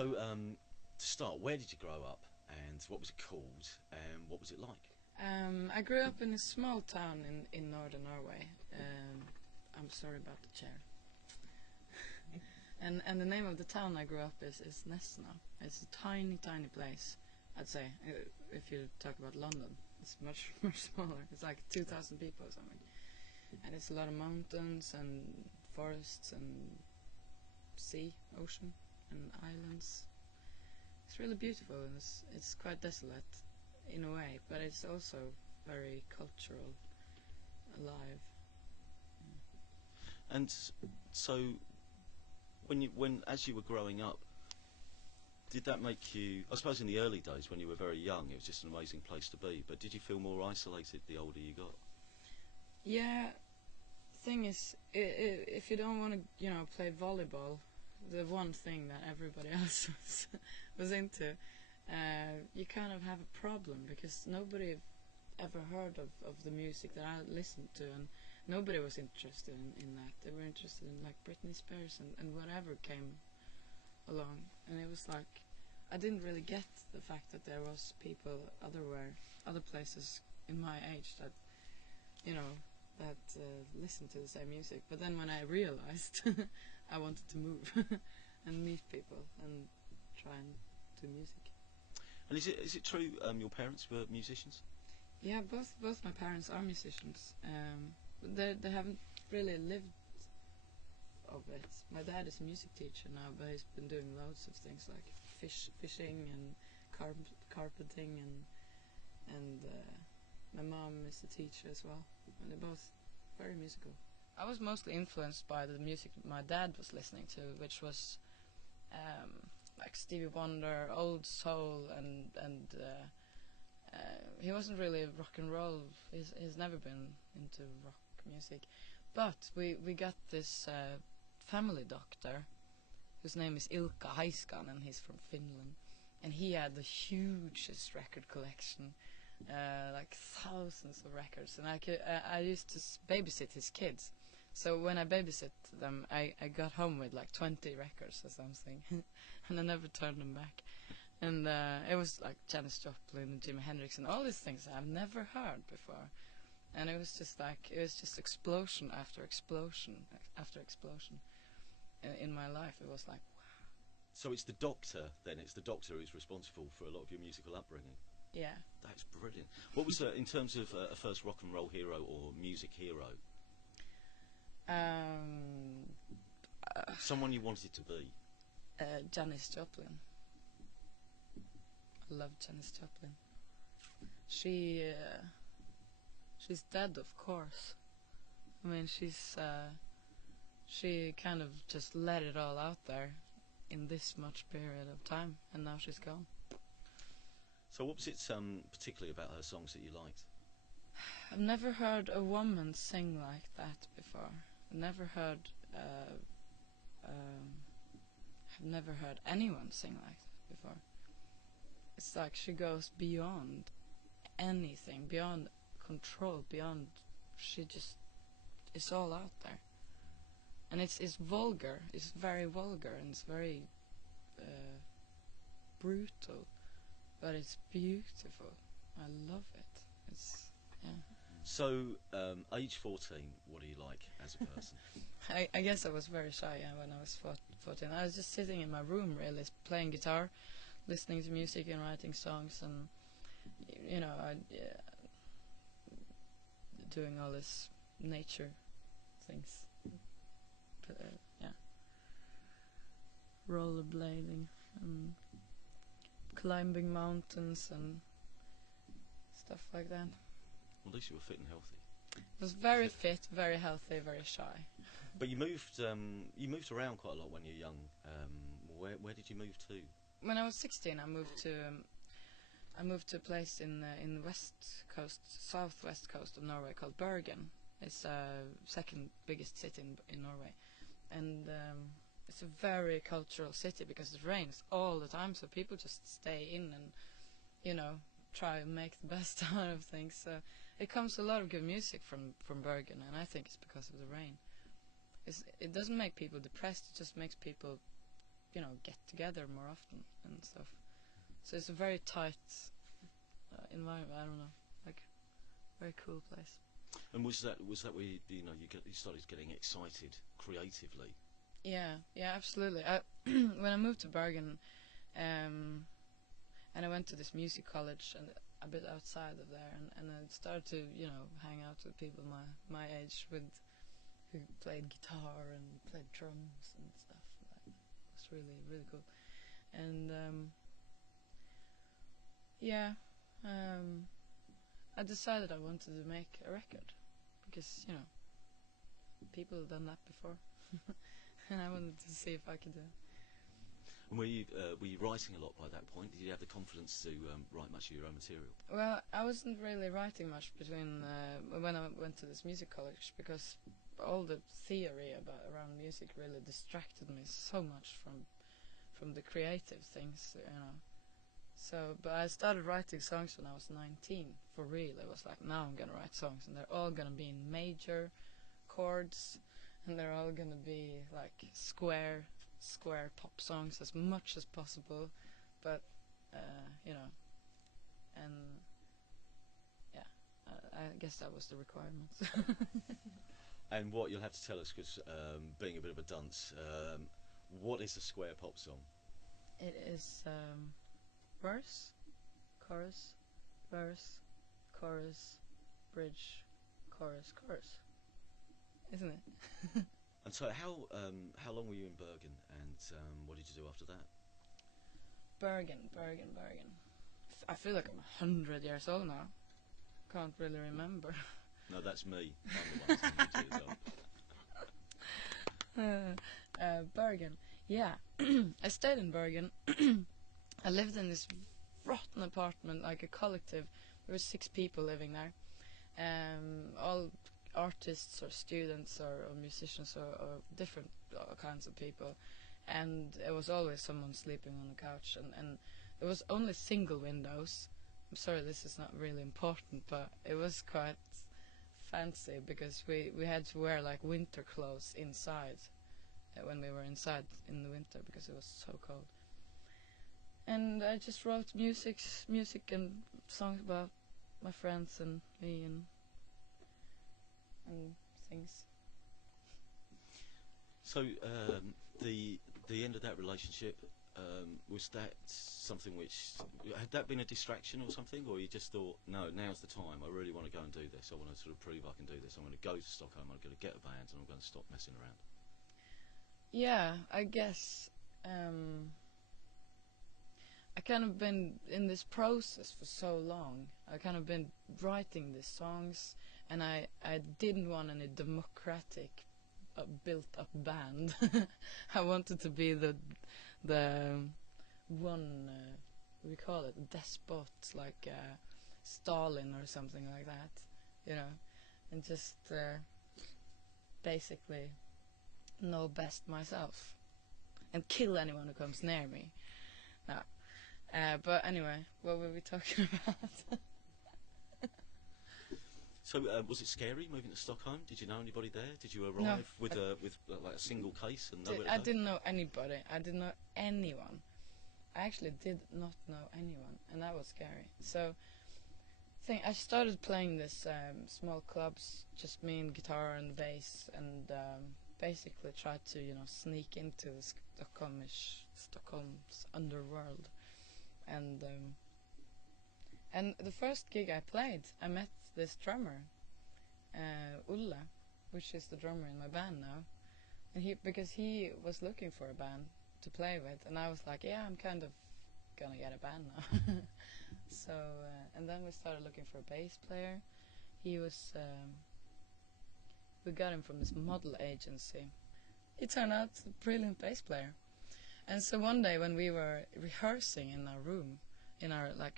So, to start, where did you grow up, and what was it called, and what was it like? I grew up in a small town in northern Norway. I'm sorry about the chair. And the name of the town I grew up is Nesna. It's a tiny place. I'd say if you talk about London, it's much smaller. It's like 2,000 people or something, and it's a lot of mountains and forests and sea, ocean, and islands. It's really beautiful, and it's quite desolate in a way, but it's also very cultural, alive. And so, as you were growing up, did that make you? I suppose in the early days when you were very young, it was just an amazing place to be. But did you feel more isolated the older you got? Yeah, thing is, if you don't want to, play volleyball, the one thing that everybody else was into, you kind of have a problem because nobody ever heard of the music that I listened to, and nobody was interested in that. They were interested in like Britney Spears and whatever came along, and it was like I didn't really get the fact that there was people other places in my age that listened to the same music. But then when I realized, I wanted to move and meet people and try and do music. And is it true your parents were musicians? Yeah, both my parents are musicians. They haven't really lived of it. My dad is a music teacher now, but he's been doing loads of things like fishing and carpenting, and my mom is a teacher as well, and they're both very musical. I was mostly influenced by the music my dad was listening to, which was like Stevie Wonder, old soul, and he wasn't really rock and roll. He's never been into rock music, but we got this family doctor whose name is Ilkka Haiskan, and he's from Finland, and he had the hugest record collection, like thousands of records, and I used to babysit his kids. So when I babysit them, I got home with like 20 records or something, and I never turned them back. And it was like Janis Joplin and Jimi Hendrix and all these things I've never heard before. And it was just explosion after explosion after explosion in my life. It was like, wow. So it's the doctor then. It's the doctor who's responsible for a lot of your musical upbringing. Yeah. That's brilliant. What was in terms of a first rock and roll hero or music hero? Someone you wanted to be? Janis Joplin. I love Janis Joplin. She's dead, of course. I mean, she kind of just let it all out there in this much period of time, and now she's gone. So what was it particularly about her songs that you liked? I've never heard a woman sing like that before. I've never heard anyone sing like that before. It's like she goes beyond anything, beyond control, beyond. She just is all out there, and it's vulgar. It's very vulgar, and it's very brutal, but it's beautiful. I love it. It's yeah. So, age 14, what do you like as a person? I guess I was very shy when I was 14. I was just sitting in my room, really, playing guitar, listening to music and writing songs, and doing all this nature things. Yeah, rollerblading and climbing mountains and stuff like that. Well, at least you were fit and healthy. I was very fit, very healthy, very shy. But you moved around quite a lot when you were young. Where did you move to? When I was 16, I moved to a place in the southwest coast of Norway called Bergen. It's the second biggest city in Norway, and it's a very cultural city because it rains all the time, so people just stay in and try and make the best out of things. So it comes a lot of good music from Bergen, and I think it's because of the rain. It doesn't make people depressed, it just makes people get together more often and stuff. So it's a very tight environment. I don't know, like very cool place. And was that where you started getting excited creatively? Yeah, absolutely. When I moved to Bergen, and I went to this music college and a bit outside of there, and I started to hang out with people my age who played guitar and played drums and stuff. That was really, really cool. And I decided I wanted to make a record because people have done that before, and I wanted to see if I could do it. And were you writing a lot by that point? Did you have the confidence to write much of your own material? Well, I wasn't really writing much between when I went to this music college, because all the theory around music really distracted me so much from the creative things, So, but I started writing songs when I was 19, for real. It was like, now I'm gonna write songs, and they're all gonna be in major chords, and they're all gonna be like square pop songs as much as possible, but and yeah, I guess that was the requirement. And what you'll have to tell us, because being a bit of a dunce, what is a square pop song? It is verse, chorus, verse, chorus, bridge, chorus, isn't it? And so, how long were you in Bergen, and what did you do after that? Bergen. I feel like I'm 100 years old now. Can't really remember. No, that's me. I'm the one who's 100 years old. Bergen. Yeah, I stayed in Bergen. I lived in this rotten apartment, like a collective. There were 6 people living there, all artists or students or musicians or different kinds of people, and it was always someone sleeping on the couch, and there was only single windows. I'm sorry, this is not really important, but it was quite fancy because we had to wear like winter clothes inside when we were inside in the winter because it was so cold. And I just wrote music and songs about my friends and me and things. So the end of that relationship, was that something which had that been a distraction or something, or you just thought, no, now's the time, I really want to go and do this, I want to sort of prove I can do this, I'm going to go to Stockholm, I'm going to get a band, and I'm going to stop messing around? Yeah, I guess I kind of been in this process for so long. I kind of been writing these songs, and I didn't want any democratic built-up band. I wanted to be the one, what do we call it, despot, like Stalin or something like that, and just basically know best myself and kill anyone who comes near me. No. But anyway, what were we talking about? So was it scary moving to Stockholm? Did you know anybody there? Did you arrive No, with like a single case and nowhere to I go? didn't know anybody. I didn't know anyone. I actually did not know anyone, and that was scary. So I started playing this small clubs, just me and guitar and bass, and basically tried to sneak into the Stockholm's underworld. And the first gig I played, I met this drummer, Ulla, which is the drummer in my band now, and because he was looking for a band to play with, and I was like, yeah, I'm kind of gonna get a band now. So and then we started looking for a bass player. He was we got him from this model agency. He turned out a brilliant bass player. And so one day when we were rehearsing in our room,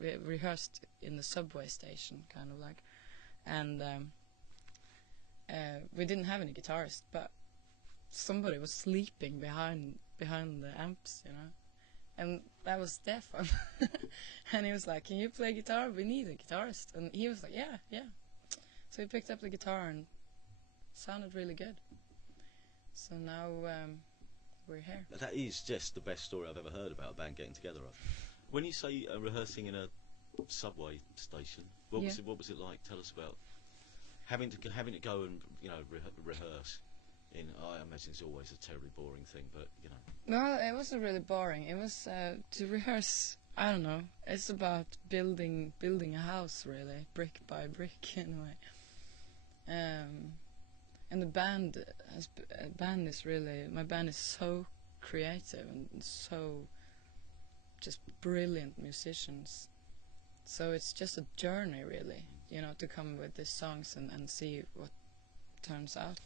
we rehearsed in the subway station, kind of like, and we didn't have any guitarists, but somebody was sleeping behind the amps, and that was Stefan. And he was like, can you play guitar? We need a guitarist. And he was like, yeah. So he picked up the guitar and it sounded really good. So now we're here. That is just the best story I've ever heard about a band getting together. When you say rehearsing in a subway station, what Yeah. was it? What was it like? Tell us about having to go and rehearse. I imagine it's always a terribly boring thing, but No, it wasn't really boring. It was to rehearse. I don't know. It's about building a house, really, brick by brick, in a way. And the band is really, my band is so creative and so just brilliant musicians. So it's just a journey, really, to come with these songs and see what turns out.